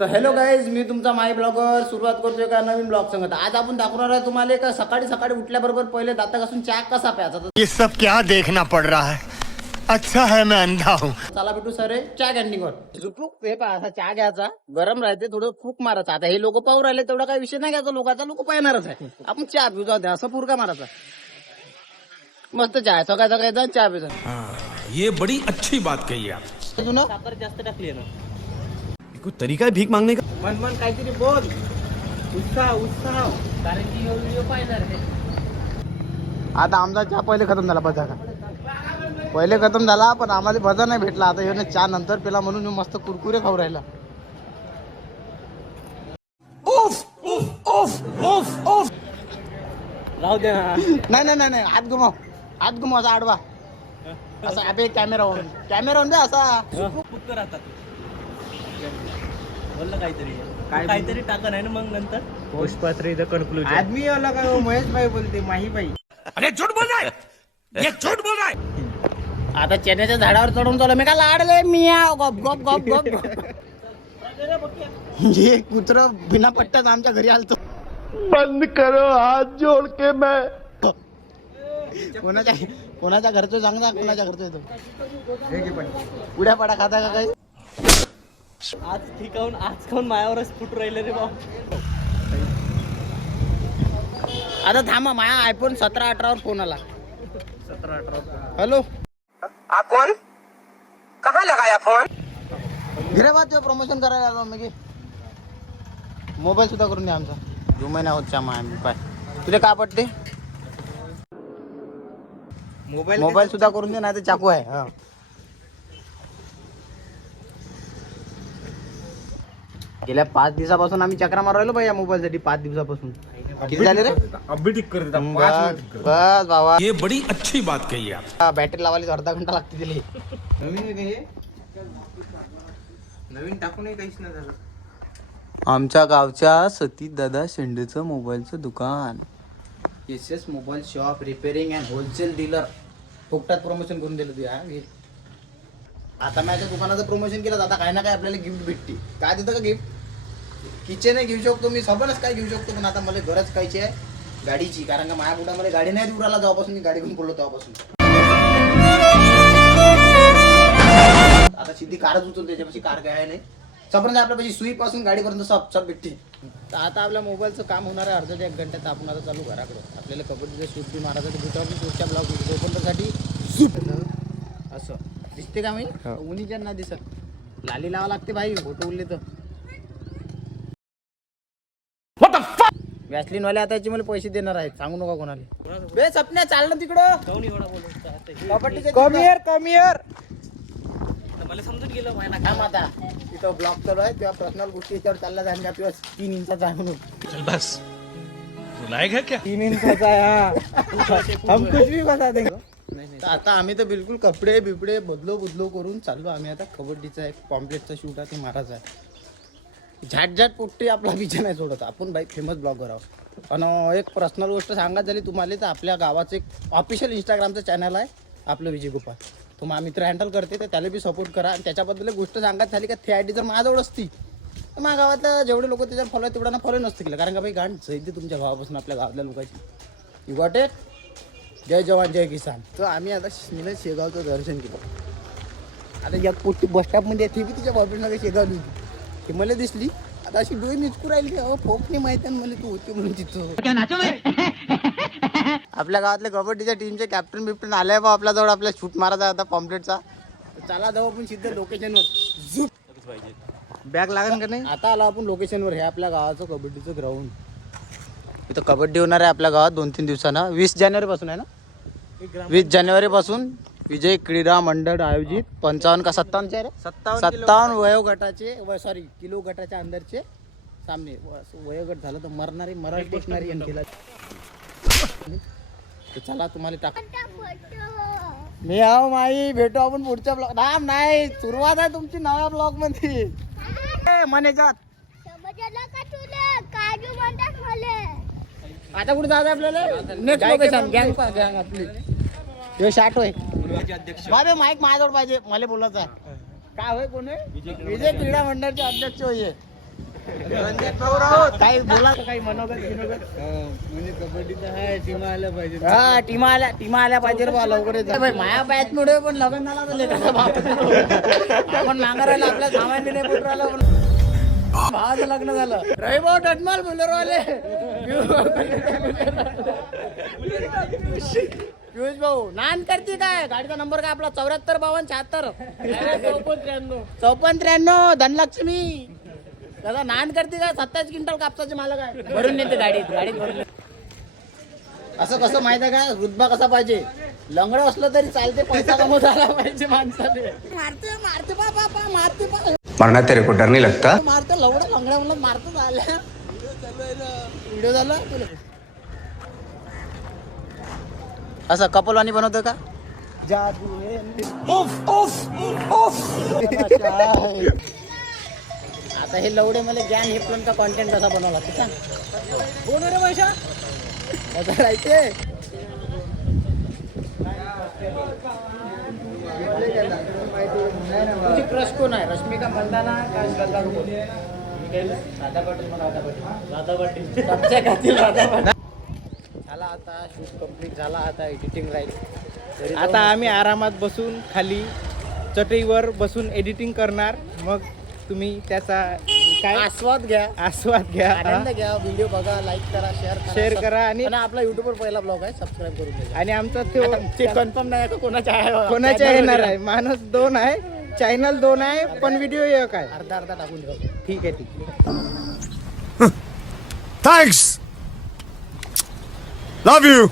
तर hello guys, मी तुमचा माय blogger सुरुवात करतोय का नवीन ब्लॉग सांगत. आज आपण दाखवणार आहे तुम्हाला का सकाळी सकाळी उठल्याबरोबर पहिले दाता घासून चहा कसा प्यायचा. ये सब क्या देखना पड़ रहा है. अच्छा है मैं अंधा हूँ. चला भेटू सर चहा कॅन्टीनवर. झुपूक हे पहा, असा चहा घ्यायचा, गरम राहते, थोडं फूक मारायचा. आता हे लोक पाहू राहिले तेवढा काही विषय नाही घ्यायचा, लोकांचा लोक पाहणारच आहे. आपण चहा पिऊ जाऊ द्या, असं फुरका मारायचा. मस्त चहा आहे, सकाळ सकाळी चहा पिऊ. ये बड़ी अच्छी बात कही आप. साखर जास्त टाकली ना, कुछ तरीका है भीख मांगने का. मन काहीतरी बोल. उत्साह कारण की व्हिडिओ पाहणार आहे. आता आमचा चहा पहिले खतम झाला, बजा पहिले खतम झाला, पण आम्हाला भजा नाही भेटला. आता ह्याने चहा नंतर पेला म्हणून मी मस्त कुरकुरे खाऊ राहिला. राहू दे ना. नाही हात घुमाव असा आडवा असा. अबे कॅमेरा ऑन दे असा. बोललं काहीतरी टाकन आहे ना, मग नंतर पुष्पात्री द कन्क्लूजन. आदमी वाला काय महेश भाई बोलते, माही भाई. अरे झूठ बोल रहा है, ये झूठ बोल रहा है. आता चेन्याच्या झाडावर चढून चालू मी का लाडले मियाव गप गप गप गप. हे कुत्र बिना पट्ट्याच आमच्या घरी आलतो. बंद करो हाथ जोड़ के मैं. कोणाच्या घरचं सांगता, कोणाच्या घरचं येतो. उड्या पडा खाता का काही. आज खाऊन मायावरच फुट राहिले रे बा. आता थांबा, माझ्या आयफोन 17-18 वर फोन आला. 17-18. हॅलो, आप कौन? कहाँ लगाया फोन? गिरे बात प्रमोशन करायला आलो मी. मोबाईल सुद्धा करून द्या आमचा. 2 महिना होत च्या माय पाय. तुला काय पडते मोबाईल सुद्धा करून दे, नाही तर चाकू आहे. हा, गेल्या 5 दिवसापासून आम्ही चक्रा मारू राहिलो या मोबाईल साठी. 5 दिवसापासून किती झाले रे. अभी ठीक कर देता. बस बाबा, ये बड़ी अच्छी बात कही आप. बॅटरी लावायला अर्धा घंटा लागते तिला. नवीन टाकूनही काहीच नाही झालं. आमच्या गावच्या सतीश दादा शेंडेचं मोबाईलचं दुकान, S mobile shop, repairing and wholesale dealer. फुकटात प्रमोशन करून दिलं तू. आता माझ्या दुकानाचं प्रमोशन केलं, आता काय ना काय आपल्याला गिफ्ट भेटते. काय देतं का गिफ्ट? किचन घेऊ शकतो मी, सबनच काय घेऊ शकतो. पण आता मला गरज कायची आहे गाडीची, कारण का माझ्या बुडा मला गाडी नाही देऊ राहिला. जेव्हापासून मी गाडी घेऊन पडलो तेव्हापासून आता सिद्धी कारच उचलतो. त्याच्यापाशी कार काय नाही, सबन आपल्यापाशी सुई पासून गाडीपर्यंत सब भेटते. तर आता आपल्या मोबाईलचं काम होणार आहे अर्धा ते 1 घंट्यात. आपण आता चालू घराकडे. आपल्याला कबड्डीचं शूट बी मारायचं, बुटावरती शूटच्या ब्लॉग ओपनसाठी सूट असं दिसते का मी. उन्हीच्या ना दिसत. लाली लावा लागते भाई, फोटो उरले तर. वॅसलीन वाले आता याचे मला पैसे देणार आहेत, सांगू नका कोणाला. बे सपन्या चाल ना तिकडं. कमियर मला समजून गेलं मायना. थांब आता, तिथं ब्लॉग चालू आहे तेव्हा पर्सनल गोष्टी याच्यावर चालल्या जाईल का. तेव्हा 3 इंचाचा आहे म्हणून. चल बस, बुलाएगा क्या. 3 इंचाचा आहे. हम कुछ भी बता देंगे. आता आम्ही तर बिलकुल कपडे बिपडे बदलो करून चाललो. आम्ही आता कबड्डीचा एक पॉम्पलेटचा शूट आहे, ते महाराज आहे. झाट पोट्टी आपला विचार नाही सोडत. आपण बाई फेमस ब्लॉगर आहोत. आणि एक पर्सनल गोष्ट सांगायची झाली तुम्हाला, तर आपल्या गावाचं एक ऑफिशियल इंस्टाग्रामचं चॅनल आहे आपलं, विजय गोपाल. तो माझा मित्र हँडल करते, तर त्याला बी सपोर्ट करा. आणि त्याच्याबद्दल एक गोष्ट सांगायची झाली का, ती आय डी जर माझ्याजवळ असती तर माझ्या गावातल्या जेवढे लोक त्याच्यावर फॉलो आहे तेवढ्या फॉलो नसतं केलं. कारण का भाई गाण जयते तुमच्या गावापासून आपल्या गावातल्या लोकांची. You got it. जय जवान जय किसान. तर आम्ही आता शेगावचं दर्शन केलं. आता एक पोट्टी बस स्टॉपमध्ये ती बी तिच्या बॉयफ्रेंडला शेगावली होती, ती मला दिसली. आता अशी डोळे निचकू राहिली. फोक नाही माहिती आहे मला तू होती म्हणून तिथं. आपल्या गावातल्या कबड्डीच्या टीमचे कॅप्टन बिप्टन आलाय बा आपल्याजवळ. आपल्या शूट मारायचा आता पॉम्पलेटचा. चला जाऊ आपण सिद्ध लोकेशनवर. बॅग लागेल का नाही. आता आलो आपण लोकेशनवर. हे आपल्या गावाचं कबड्डीचं ग्राउंड. इथं कबड्डी होणार आहे आपल्या गावात 2-3 दिवसानं. 20 जानेवारी पासून आहे ना. 20 जानेवारी पासून विजय क्रीडा मंडळ आयोजित 55 का 57 57 वयोगटाचे किलो गटाच्या अंदरचे सामने. वयोगट झालं तर मरणारी मराठी डिक्शनरी केला. चला तुम्हाला टाक. मी आहो माई, भेटू आपण पुढच्या ब्लॉग. राम नाही, सुरुवात आहे तुमची नव्या ब्लॉग मध्ये. मने जात आता कुठे जायचं आपल्याला. नेक्स्ट लोकेशन गँग आपली. हे शाट होय बाबे, माईक माझ्याजवळ पाहिजे, मला बोलायचं आहे. काय होय, कोण आहे. विजय क्रीडा मंडळाचे अध्यक्ष होय. रणजित भाऊ राऊत काही बोला का काही मनोगत विनोगत म्हणजे कबड्डीचं आहे टीमा आल्या पाहिजे हा टीमा आल्या पाहिजे रे बा लवकरच भाई माया बॅच मुळे पण लग्न झाला तर लेकराचा बाप आपण नांगरायला आपल्या सामान्य नाही पुढे राहिलो पण भावाचं लग्न झालं रवी भाऊ टटमाल बोलर वाले पियुष भाऊ नान करते काय गाडीचा नंबर काय आपला 745276 5493 धनलक्ष्मी दादा नान करते काय 27 क्विंटल कापसाचे मालक आहे भरून नेते गाडीत भरून असं कसं माहिती आहे का रुतबा कसा पाहिजे लंगडं असलं तरी चालते पैसा कमवता आला पाहिजे माणसाने मारते बाबा मारते मरना तेरे को डर नहीं लगता मारते लवडं लंगड्या म्हणून मारतो झाल्या व्हिडिओ झाला असं कपलवाणी बनवतो का जादू आता हे लवडे मला ज्ञान हे पण का कॉन्टेंट कसा बनवला ते सांग कोण रे पैसा कसा राहते तुझी क्रश कोण आहे रश्मिका मंदाना का श्रद्धा कपूर राधा पाटील झाला आता शूट कम्प्लीट झाला आता एडिटिंग राहील आता आम्ही आरामात बसून खाली चटईवर बसून एडिटिंग करणार मग तुम्ही त्याचा काय आस्वाद घ्या आस्वाद घ्या आनंद घ्या व्हिडिओ बघा लाईक करा शेअर करा आणि आपला युट्यूब वर पहिला ब्लॉग आहे सबस्क्राईब करून घ्या आणि आमचा तो ते कन्फर्म नाही का कोणाच्या आहे कोणाच्या येणार आहे माणूस 2 आहे चॅनल 2 आहे पण व्हिडिओ एक आहे अर्धा टाकून ठेवा ठीक आहे Thanks. Love you.